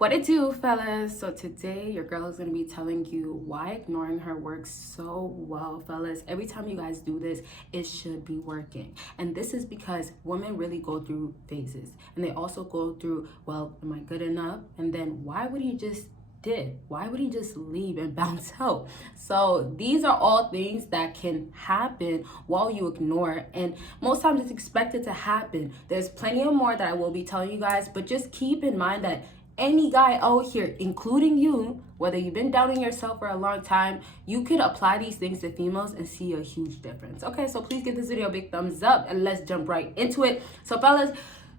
What it do, fellas? So today your girl is going to be telling you why ignoring her works so well, fellas. Every time you guys do this, it should be working. And this is because women really go through phases. And they also go through, well, am I good enough? And then why would he just why would he just leave and bounce out? So these are all things that can happen while you ignore, and most times it's expected to happen. There's plenty of more that I will be telling you guys, but just keep in mind that any guy out here, including you, whether you've been doubting yourself for a long time, you could apply these things to females and see a huge difference. Okay, so please give this video a big thumbs up and let's jump right into it. So fellas,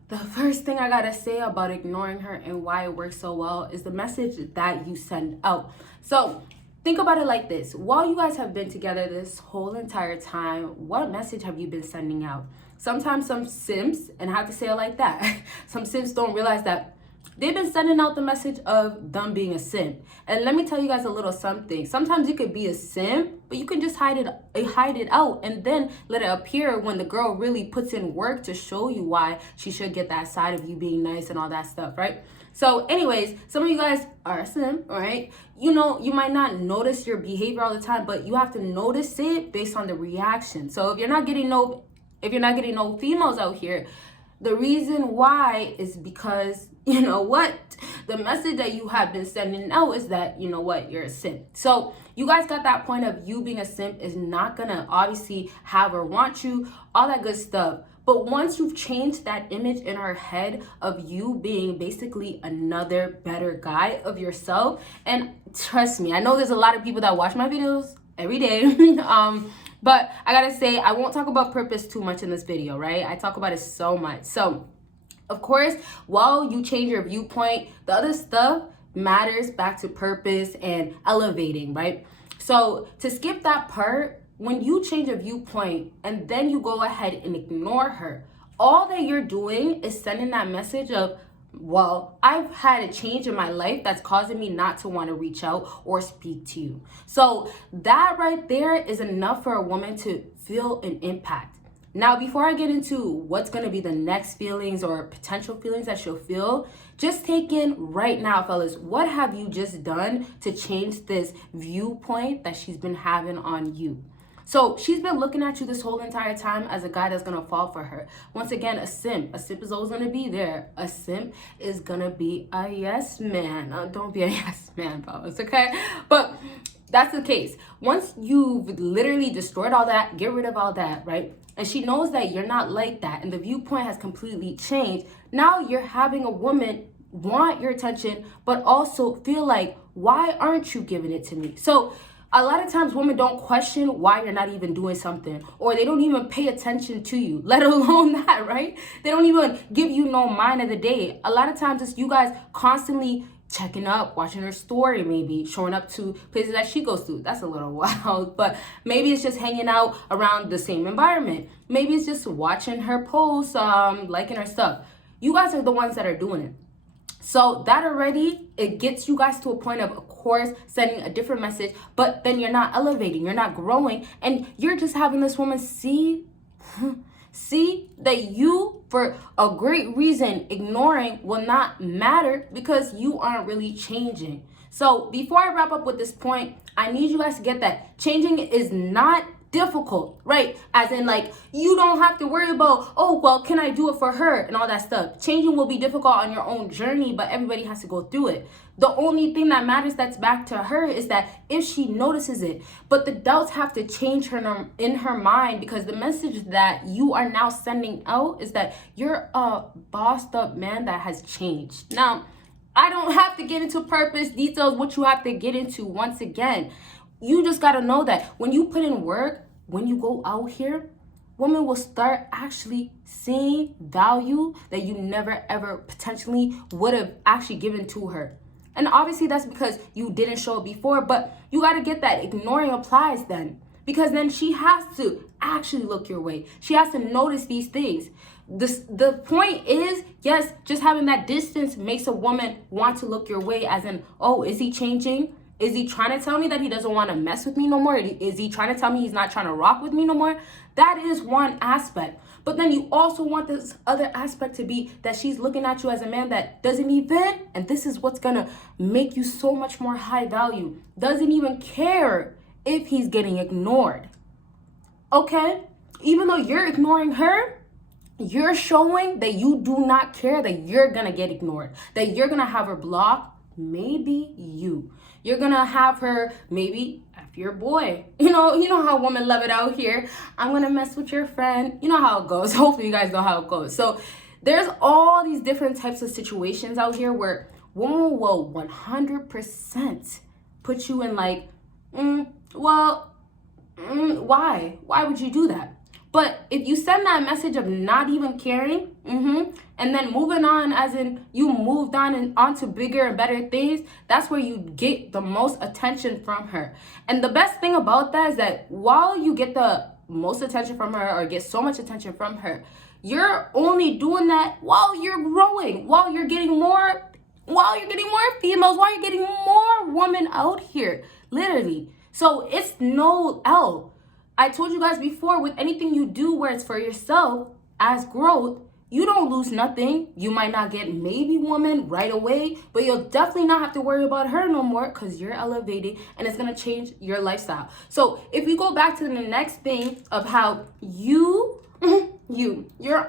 the first thing I gotta say about ignoring her and why it works so well is the message that you send out. So think about it like this. While you guys have been together this whole entire time, what message have you been sending out? Sometimes some simps, and I have to say it like that, some simps don't realize that they've been sending out the message of them being a simp. And let me tell you guys a little something. Sometimes you could be a simp, but you can just hide it out and then let it appear when the girl really puts in work to show you why she should get that side of you being nice and all that stuff, right? So anyways, some of you guys are a simp, right? You know, you might not notice your behavior all the time, but you have to notice it based on the reaction. So if you're not getting no females out here, the reason why is because, you know what, the message that you have been sending out is that, you know what, you're a simp. So you guys got that point of you being a simp is not gonna obviously have her want you, all that good stuff. But once you've changed that image in her head of you being basically another better guy of yourself, and trust me, I know there's a lot of people that watch my videos every day, but I gotta say, I won't talk about purpose too much in this video, right? I talk about it so much. So, of course, while you change your viewpoint, the other stuff matters back to purpose and elevating, right? So, to skip that part, when you change your viewpoint and then you go ahead and ignore her, all that you're doing is sending that message of, well, I've had a change in my life that's causing me not to want to reach out or speak to you. So that right there is enough for a woman to feel an impact. Now, before I get into what's going to be the next feelings or potential feelings that she'll feel, just take in right now, fellas, what have you just done to change this viewpoint that she's been having on you? So she's been looking at you this whole entire time as a guy that's going to fall for her. Once again, a simp. A simp is always going to be there. A simp is going to be a yes man. Don't be a yes man, fellas, okay? But that's the case. Once you've literally destroyed all that, get rid of all that, right? And she knows that you're not like that and the viewpoint has completely changed. Now you're having a woman want your attention, but also feel like, why aren't you giving it to me? So a lot of times women don't question why you're not even doing something, or they don't even pay attention to you, let alone that, right? They don't even give you no mind of the day. A lot of times it's you guys constantly checking up, watching her story, maybe showing up to places that she goes to. That's a little wild, but maybe it's just hanging out around the same environment. Maybe it's just watching her posts, liking her stuff. You guys are the ones that are doing it. So that already, it gets you guys to a point of course, sending a different message, but then you're not elevating, you're not growing, and you're just having this woman see that you, for a great reason, ignoring will not matter because you aren't really changing. So before I wrap up with this point, I need you guys to get that changing is not difficult, right? As in, like, you don't have to worry about, oh, well, can I do it for her and all that stuff. Changing will be difficult on your own journey, but everybody has to go through it. The only thing that matters that's back to her is that if she notices it, but the doubts have to change her in her mind, because the message that you are now sending out is that you're a bossed up man that has changed. Now, I don't have to get into purpose details, what you have to get into. Once again, you just got to know that when you put in work, when you go out here, women will start actually seeing value that you never ever potentially would have actually given to her. And obviously that's because you didn't show it before, but you got to get that. Ignoring applies then, because then she has to actually look your way. She has to notice these things. The point is, yes, just having that distance makes a woman want to look your way, as in, oh, is he changing? Is he trying to tell me that he doesn't want to mess with me no more? Is he trying to tell me he's not trying to rock with me no more? That is one aspect. But then you also want this other aspect to be that she's looking at you as a man that doesn't even, and this is what's gonna make you so much more high value, doesn't even care if he's getting ignored. Okay? Even though you're ignoring her, you're showing that you do not care that you're gonna get ignored, that you're gonna have her blocked, maybe you. You're gonna have her maybe F your boy. You know how women love it out here. I'm gonna mess with your friend. You know how it goes. Hopefully you guys know how it goes. So there's all these different types of situations out here where women will 100% put you in like, why? Why would you do that? But if you send that message of not even caring, and then moving on, as in you moved on and onto bigger and better things, that's where you get the most attention from her. And the best thing about that is that while you get the most attention from her or get so much attention from her, you're only doing that while you're growing, while you're getting more females, while you're getting more women out here, literally. So it's no L. I told you guys before, with anything you do where it's for yourself as growth, you don't lose nothing. You might not get maybe woman right away, but you'll definitely not have to worry about her no more because you're elevating and it's going to change your lifestyle. So if we go back to the next thing of how you're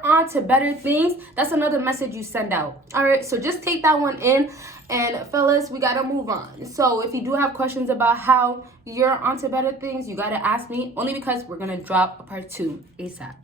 on to better things, that's another message you send out. All right, so just take that one in. And fellas, we gotta move on. So if you do have questions about how you're onto better things, you gotta ask me, only because we're gonna drop a part 2 ASAP.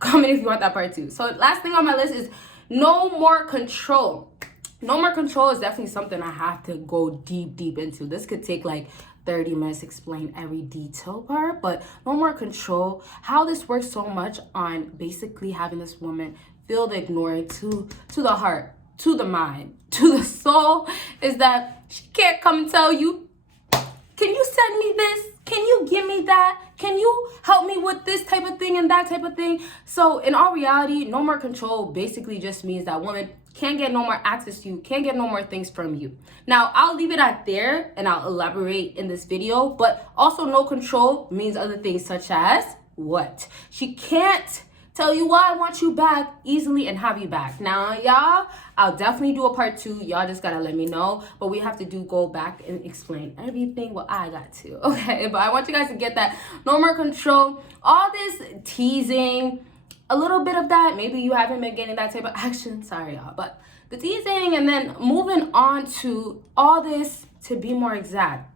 Comment if you want that part 2. So last thing on my list is no more control. No more control is definitely something I have to go deep into. This could take like 30 minutes to explain every detail part, but no more control. How this works so much on basically having this woman feel the ignored to the heart, to the mind, to the soul, is that she can't come and tell you, can you send me this? Can you give me that? Can you help me with this type of thing and that type of thing? So in all reality, no more control basically just means that woman can't get no more access to you, can't get no more things from you. Now, I'll leave it at there and I'll elaborate in this video, but also no control means other things such as what? She can't tell you why I want you back easily and have you back. Now, y'all, I'll definitely do a part 2. Y'all just gotta let me know. But we have to go back and explain everything what I got to. Okay, but I want you guys to get that. No more control. All this teasing, a little bit of that. Maybe you haven't been getting that type of action. Sorry, y'all. But the teasing and then moving on to all this, to be more exact.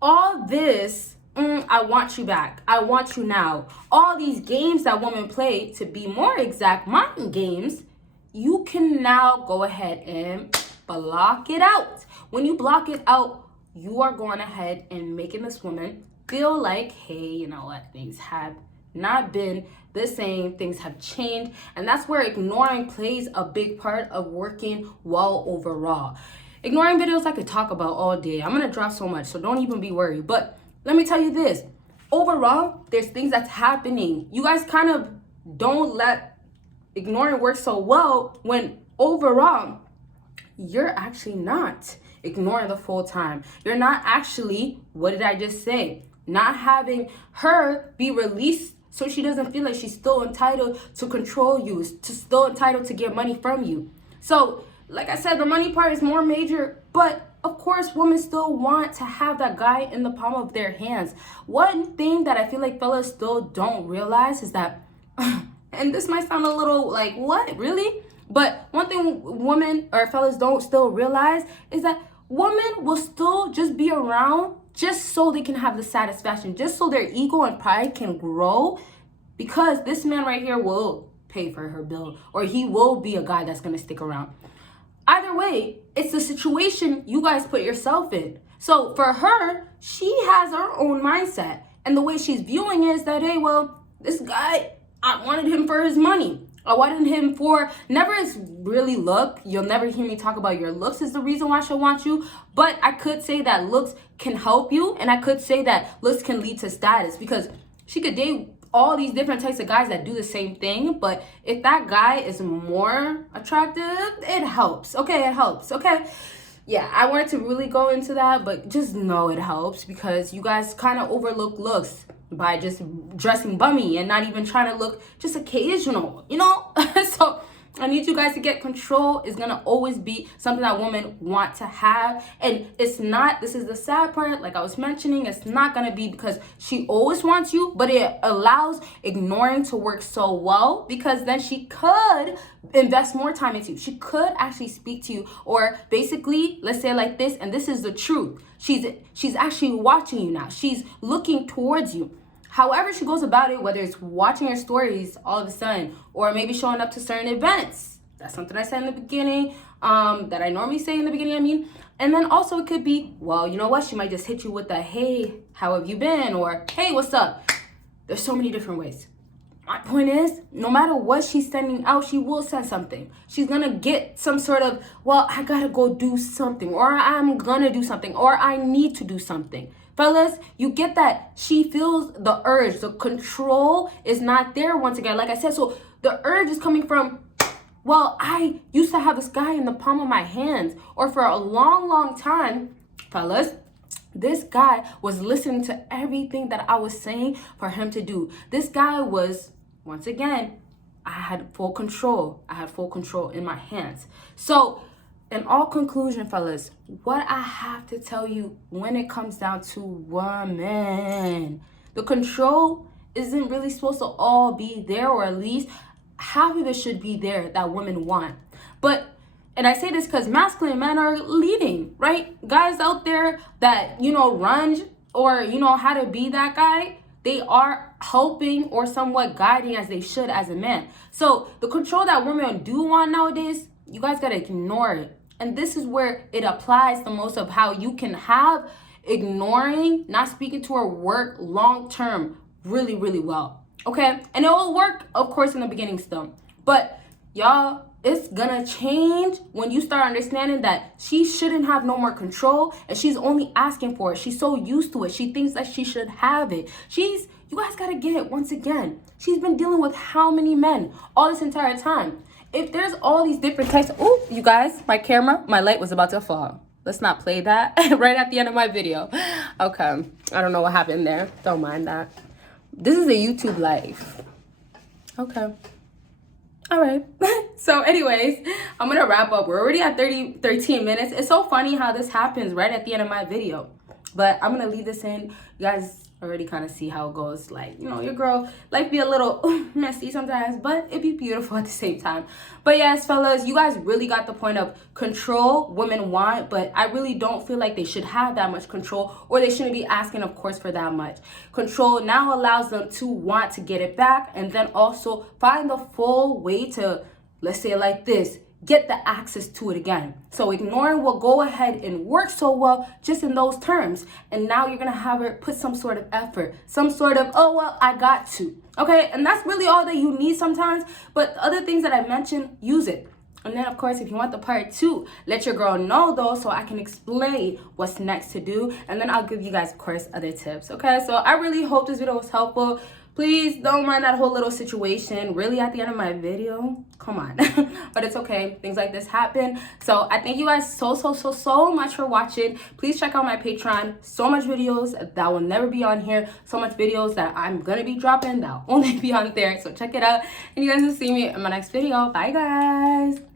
All this, I want you back. I want you now. All these games that women play, to be more exact, mind games, you can now go ahead and block it out. When you block it out, you are going ahead and making this woman feel like, hey, you know what, things have not been the same, things have changed. And that's where ignoring plays a big part of working well overall. Ignoring videos I could talk about all day. I'm going to drop so much, so don't even be worried. But let me tell you this, overall, there's things that's happening. You guys kind of don't let ignoring work so well when overall, you're actually not ignoring the full time. You're not actually, what did I just say? Not having her be released so she doesn't feel like she's still entitled to control you, still entitled to get money from you. So, like I said, the money part is more major, but of course, women still want to have that guy in the palm of their hands. One thing that I feel like fellas still don't realize is that, and this might sound a little like, what, really? But one thing women or fellas don't still realize is that women will still just be around just so they can have the satisfaction, just so their ego and pride can grow, because this man right here will pay for her bill, or he will be a guy that's going to stick around. Either way, it's the situation you guys put yourself in. So for her, she has her own mindset. And the way she's viewing it is that, hey, well, this guy, I wanted him for his money. I wanted him for, never is really look. You'll never hear me talk about your looks is the reason why she'll want you. But I could say that looks can help you. And I could say that looks can lead to status, because she could date all these different types of guys that do the same thing, but if that guy is more attractive, it helps. Okay, it helps. Okay, yeah, I wanted to really go into that, but just know it helps because you guys kind of overlook looks by just dressing bummy and not even trying to look just occasional, you know? So I need you guys to get control. Is gonna always be something that women want to have. And it's not, this is the sad part, like I was mentioning, it's not gonna be because she always wants you, but it allows ignoring to work so well because then she could invest more time into you. She could actually speak to you, or basically, let's say it like this, and this is the truth. She's actually watching you now. She's looking towards you. However she goes about it, whether it's watching her stories all of a sudden or maybe showing up to certain events. That's something I said in the beginning, that I normally say in the beginning, I mean. And then also it could be, well, you know what? She might just hit you with a, hey, how have you been? Or, hey, what's up? There's so many different ways. My point is, no matter what she's sending out, she will send something. She's going to get some sort of, well, I got to go do something, or I'm going to do something, or I need to do something. Fellas, you get that she feels the urge. The control is not there once again. Like I said, so the urge is coming from, well, I used to have this guy in the palm of my hands. Or for a long, long time, fellas, this guy was listening to everything that I was saying for him to do. This guy was, once again, I had full control. I had full control in my hands. So, in all conclusion, fellas, what I have to tell you when it comes down to women, the control isn't really supposed to all be there, or at least half of it should be there that women want. But, and I say this because masculine men are leading, right? Guys out there that, you know, run or, you know, how to be that guy, they are helping or somewhat guiding as they should as a man. So the control that women do want nowadays, you guys got to ignore it. And this is where it applies the most of how you can have ignoring, not speaking to her work long term really, really well. Okay? And it will work, of course, in the beginning still. But y'all, it's gonna change when you start understanding that she shouldn't have no more control and she's only asking for it. She's so used to it. She thinks that she should have it. You guys gotta get it once again. She's been dealing with how many men all this entire time? If there's all these different types, oh, you guys, my light was about to fall. Let's not play that right at the end of my video. Okay, I don't know what happened there. Don't mind that. This is a YouTube live. Okay. All right. So anyways, I'm going to wrap up. We're already at 13 minutes. It's so funny how this happens right at the end of my video. But I'm going to leave this in. You guys already kind of see how it goes. Like, you know, your girl life be a little messy sometimes, but it be beautiful at the same time. But yes, fellas, you guys really got the point of control women want, but I really don't feel like they should have that much control, or they shouldn't be asking, of course, for that much. Control now allows them to want to get it back, and then also find the full way to, let's say it like this, get the access to it again. So ignoring will go ahead and work so well just in those terms. And now you're going to have her put some sort of effort, some sort of, oh, well, I got to. Okay, and that's really all that you need sometimes. But other things that I mentioned, use it. And then, of course, if you want the part 2, let your girl know, though, so I can explain what's next to do. And then I'll give you guys, of course, other tips. Okay, so I really hope this video was helpful. Please don't mind that whole little situation really at the end of my video. Come on. But it's okay. Things like this happen. So I thank you guys so much for watching. Please check out my Patreon. So much videos that will never be on here. So much videos that I'm going to be dropping that will only be on there. So check it out. And you guys will see me in my next video. Bye, guys.